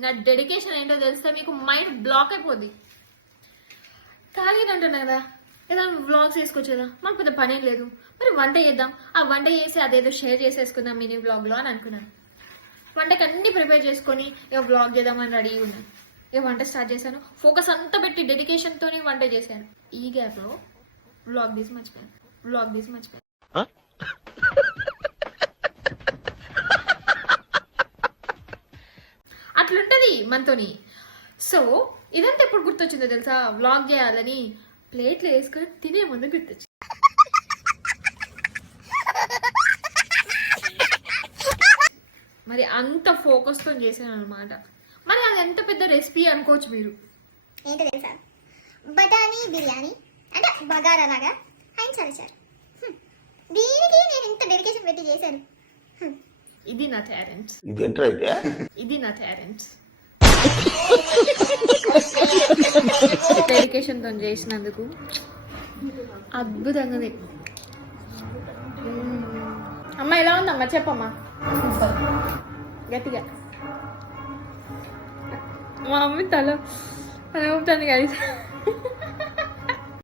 నా డెడికేషన్ ఏంటో తెలిస్తే మీకు మైండ్ బ్లాక్ అయిపోద్ది. ఖాళీగా ఉంటున్నా కదా, ఏదైనా వ్లాగ్స్ వేసుకొచ్చేదా, మాకు పెద్ద పని ఏం లేదు, మరి వంట చేద్దాం, ఆ వంట చేసి అదేదో షేర్ చేసేసుకుందాం మినీ వ్లాగ్లో అని అనుకున్నాను. వంటకి అన్ని ప్రిపేర్ చేసుకొని ఇక వ్లాగ్ చేద్దామని రెడీ ఉన్నాను. ఇక వంట స్టార్ట్ చేశాను, ఫోకస్ అంతా పెట్టి డెడికేషన్తో వంట చేశాను. ఈ గ్యాప్లో వ్లాగ్ తీసి మర్చిపోయాను. అట్లుంటది మనతోని. సో ఇదంతా ఎప్పుడు గుర్తొచ్చిందో తెలుసా, వ్లాగ్ చేయాలని ప్లేట్లు వేసుకొని తినే ముందు గుర్తొచ్చింది. మరి అంత ఫోకస్తో చేశాను అనమాట. మరి అది ఎంత పెద్ద రెసిపీ అనుకోవచ్చు మీరు. ఏంటో తెలుసా, బఠానీ బిర్యానీ అంటే బగారా లాగా ఆయన చదివారు. దీనికి నేను ఇంత డెడికేషన్ పెట్టి చేశాను. ఇది నా టాలెంట్. డెడికేషన్తో చేసినందుకు అద్భుతంగా. అమ్మ ఎలా ఉందమ్మా చెప్పమ్మా గట్టిగా. మా మమ్మీ తల ఊపుతుంది కదా.